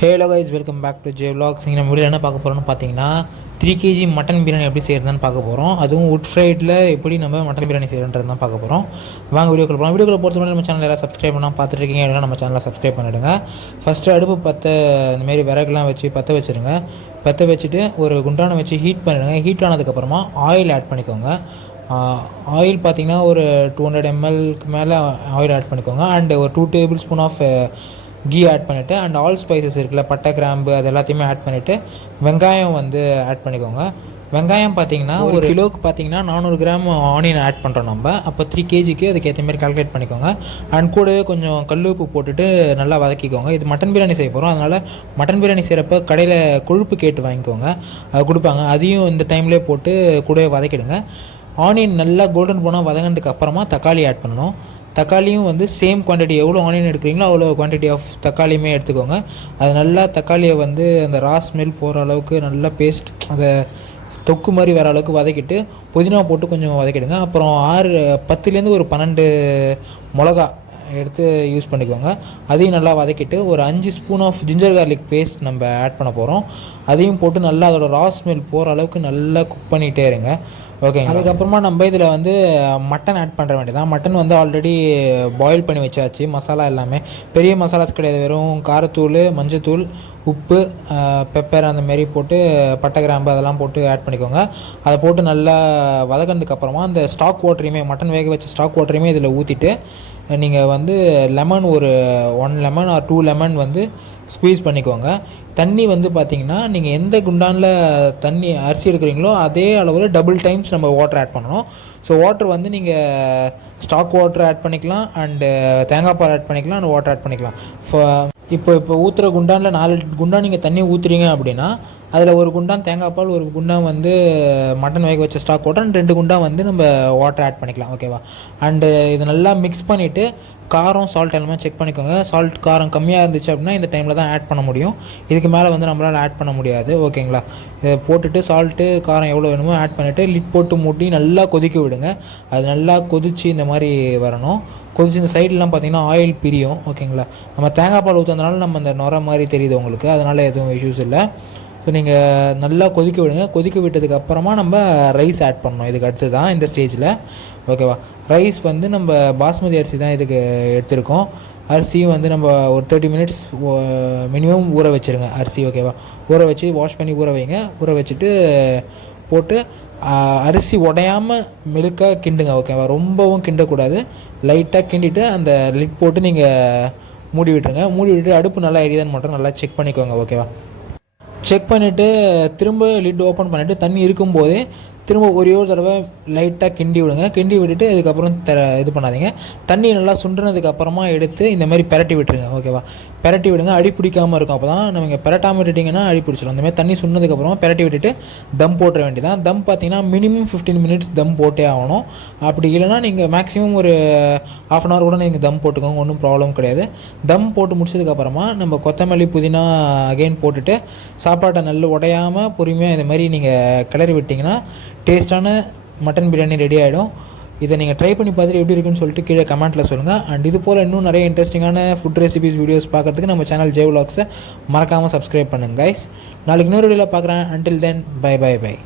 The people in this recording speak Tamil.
Hello guys, welcome back to J vlogs. இங்கே நம்ம வீடியோ என்ன பார்க்க போகிறோம்னு பார்த்தீங்கன்னா 3 kg மட்டன் பிரியாணி எப்படி செய்கிறதுன்னு பார்க்க போகிறோம். அதுவும் வுட் ஃப்ரைடில் எப்படி நம்ம மட்டன் பிரியாணி செய்கிறன்றது தான் பார்க்க போகிறோம். வாங்க வீடியோக்குள்ள போகலாம். வீடியோக்குள்ள போகிறது முன்னாடி நம்ம சேனல் எல்லாம் சப்ஸ்கிரைப் பண்ணால் பார்த்துருக்கீங்க அப்படின்னா நம்ம சேனலை சப்ஸ்கிரைப் பண்ணிவிடுங்க. ஃபஸ்ட்டு அடுப்பு இந்தமாரி விறகுலாம் வச்சு பற்ற வச்சுருங்க. பற்ற வச்சுட்டு ஒரு குண்டானை வச்சு ஹீட் பண்ணிவிடுங்க. ஹீட் ஆனதுக்கப்புறமா ஆயில் ஆட் பண்ணிக்கோங்க. ஆயில் பார்த்திங்கன்னா ஒரு 200 ml மேலே ஆயில் ஆட் பண்ணிக்கோங்க. அண்ட் ஒரு 2 tablespoon ஆஃப் கீ ஆட் பண்ணிவிட்டு அண்ட் ஆல் ஸ்பைசஸ் இருக்குல்ல, பட்டை கிராம்பு அது எல்லாத்தையுமே ஆட் பண்ணிவிட்டு வெங்காயம் ஆட் பண்ணிக்கோங்க. வெங்காயம் பார்த்திங்கன்னா ஒரு கிலோவுக்கு பார்த்திங்கன்னா 400 கிராம் ஆனியன் ஆட் பண்ணுறோம் நம்ம. அப்போ 3 kgக்கு அதுக்கேற்ற மாதிரி கால்குலேட் பண்ணிக்கோங்க. அண்ட் கூடவே கொஞ்சம் கல் உப்பு போட்டுட்டு நல்லா வதக்கிக்கோங்க. இது மட்டன் பிரியாணி செய்ய போகிறோம், அதனால் மட்டன் பிரியாணி செய்கிறப்ப கடையில் கொழுப்பு கேட்டு வாங்கிக்கோங்க, அது கொடுப்பாங்க. அதையும் இந்த டைம்லேயே போட்டு கூடவே வதக்கிடுங்க. ஆனியன் நல்லா கோல்டன் போனால் வதங்கினதுக்கு அப்புறமா தக்காளி ஆட் பண்ணணும். தக்காளியும் சேம் குவான்டிட்டி, எவ்வளோ ஆனியன் எடுக்கிறீங்களோ அவ்வளோ குவான்டிட்டி ஆஃப் தக்காளியுமே எடுத்துக்கோங்க. அது நல்லா தக்காளியை அந்த ரா ஸ்மெல் போகிற அளவுக்கு நல்லா பேஸ்ட், அதை தொக்கு மாதிரி வர அளவுக்கு வதக்கிட்டு புதினா போட்டு கொஞ்சம் வதக்கிடுங்க. அப்புறம் 10லேருந்து ஒரு 12 மிளகா எடுத்து யூஸ் பண்ணிக்கோங்க. அதையும் நல்லா வதக்கிட்டு ஒரு 5 spoon of ginger garlic paste நம்ம ஆட் பண்ண போகிறோம். அதையும் போட்டு நல்லா அதோட ரா ஸ்மெல் போகிற அளவுக்கு நல்லா குக் பண்ணிகிட்டே இருங்க. ஓகேங்க. அதுக்கப்புறமா நம்ம இதில் மட்டன் ஆட் பண்ணுற வேண்டியதான். மட்டன் ஆல்ரெடி பாயில் பண்ணி வச்சாச்சு. மசாலா எல்லாமே பெரிய மசாலாஸ் கிடையாது, வெறும் காரத்தூள், மஞ்சத்தூள், உப்பு, பெப்பர் அந்தமாரி போட்டு பட்டை கிராம்பு அதெல்லாம் போட்டு ஆட் பண்ணிக்கோங்க. அதை போட்டு நல்லா வதக்கினதுக்கப்புறமா அந்த ஸ்டாக் வாட்டரையுமே, மட்டன் வேக வச்ச ஸ்டாக் வாட்டரையுமே இதில் ஊற்றிட்டு நீங்கள் லெமன் ஒரு 1 லெமன் ஆர் 2 லெமன் ஸ்குவீஸ் பண்ணிக்கோங்க. தண்ணி பார்த்திங்கன்னா நீங்கள் எந்த குண்டானில் அரிசி எடுக்கிறீங்களோ அதே அளவில் டபுள் டைம்ஸ் நம்ம வாட்டர் ஆட் பண்ணணும். ஸோ வாட்டர் நீங்கள் ஸ்டாக் வாட்டர் ஆட் பண்ணிக்கலாம், அண்டு தேங்காய் பால் ஆட் பண்ணிக்கலாம், அண்ட் வாட்டர் ஆட் பண்ணிக்கலாம். இப்போ ஊற்றுற குண்டானில் 4 குண்டான் நீங்கள் தண்ணி ஊற்றுறீங்க அப்படின்னா அதில் ஒரு குண்டான் தேங்காய் பால், ஒரு குண்டான் மட்டன் வேக வச்ச ஸ்டாக் வாட்டர், அண்ட் 2 குண்டான் நம்ம வாட்டர் ஆட் பண்ணிக்கலாம். ஓகேவா? அண்டு இதை நல்லா மிக்ஸ் பண்ணிவிட்டு காரம், சால்ட் எல்லாமே செக் பண்ணிக்கோங்க. சால்ட் காரம் கம்மியாக இருந்துச்சு அப்படின்னா இந்த டைமில் தான் ஆட் பண்ண முடியும். இதுக்கு மேலே நம்மளால் ஆட் பண்ண முடியாது. ஓகேங்களா? இதை போட்டுட்டு சால்ட்டு காரம் எவ்வளோ வேணுமோ ஆட் பண்ணிவிட்டு லிட் போட்டு மூட்டி நல்லா கொதிக்க விடுங்க. அது நல்லா கொதித்து இந்த மாதிரி வரணும். கொதிச்சு இந்த சைட்லாம் பார்த்திங்கன்னா ஆயில் பிரியும். ஓகேங்களா? நம்ம தேங்காய் பால் ஊற்றுறதுனால நம்ம இந்த நுர மாதிரி தெரியுது உங்களுக்கு, அதனால் எதுவும் இஷ்யூஸ் இல்லை. ஸோ நீங்கள் நல்லா கொதிக்க விடுங்க. கொதிக்க விட்டதுக்கு அப்புறமா நம்ம ரைஸ் ஆட் பண்ணணும். இதுக்கு அடுத்து தான் இந்த ஸ்டேஜில். ஓகேவா? ரைஸ் நம்ம பாஸ்மதி அரிசி தான் இதுக்கு எடுத்திருக்கோம். அரிசியும் நம்ம ஒரு 30 மினிட்ஸ் மினிமம் ஊற வச்சுருங்க அரிசி. ஓகேவா? ஊற வச்சு வாஷ் பண்ணி ஊற வைங்க. ஊற வச்சுட்டு போட்டு அரிசி உடையாமல் மெழுக்காக கிண்டுங்க. ஓகேவா? ரொம்பவும் கிண்டக்கூடாது, லைட்டாக கிண்டிட்டு அந்த லிட் போட்டு நீங்கள் மூடி விட்டுருங்க. மூடி விட்டுட்டு அடுப்பு நல்லா எரியுதான்னு மட்டும் நல்லா செக் பண்ணிக்கோங்க. ஓகேவா? செக் பண்ணிவிட்டு திரும்ப லிட் ஓப்பன் பண்ணிவிட்டு தண்ணி இருக்கும்போதே திரும்ப ஒரே ஒரு தடவை லைட்டாக கிண்டி விடுங்க. கிண்டி விட்டுட்டு அதுக்கப்புறம் இது பண்ணாதீங்க. தண்ணி நல்லா சுண்டுனதுக்கப்புறமா எடுத்து இந்த மாதிரி பெரட்டி விட்டுருங்க. ஓகேவா? பெரட்டி விடுங்க, அடி பிடிக்காமல் இருக்கும். அப்போ தான் நீங்கள் பெரட்டாமல் விட்டுட்டிங்கன்னா அடி பிடிச்சிடும். அந்தமாதிரி தண்ணி சுண்டதுக்கப்புறமா பெரட்டி விட்டுட்டு தம் போட்டுற வேண்டியதான். தம் பார்த்திங்கன்னா மினிமம் 15 மினிட்ஸ் தம் போட்டே ஆகணும். அப்படி இல்லைனா நீங்கள் மேக்ஸிமம் ஒரு ½ அன் ஹவர் கூட நீங்கள் தம் போட்டுக்கோங்க, ஒன்றும் ப்ராப்ளம் கிடையாது. தம் போட்டு முடிச்சதுக்கப்புறமா நம்ம கொத்தமல்லி, புதினா அகைன் போட்டுட்டு சாப்பாட்டை நல்லா உடையாமல் பொறுமையாக இந்த மாதிரி நீங்கள் கிளறி விட்டிங்கன்னா டேஸ்ட்டான மட்டன் பிரியாணி ரெடி ஆகிடும். இதை நீங்கள் ட்ரை பண்ணி பார்த்துட்டு எப்படி இருக்குன்னு சொல்லிட்டு கீழே கமெண்ட்டில் சொல்லுங்கள். அண்ட் இது போல் இன்னும் நிறைய இன்ட்ரெஸ்டிங்கான ஃபுட் ரெசிபிஸ் வீடியோஸ் பார்க்குறதுக்கு நம்ம சேனல் ஜே vlogsஸை மறக்காமல் சப்ஸ்கிரைப் பண்ணுங்கள் கைஸ். நாளைக்கு இன்னொரு வீடியோவில் பார்க்குறேன். Until then by.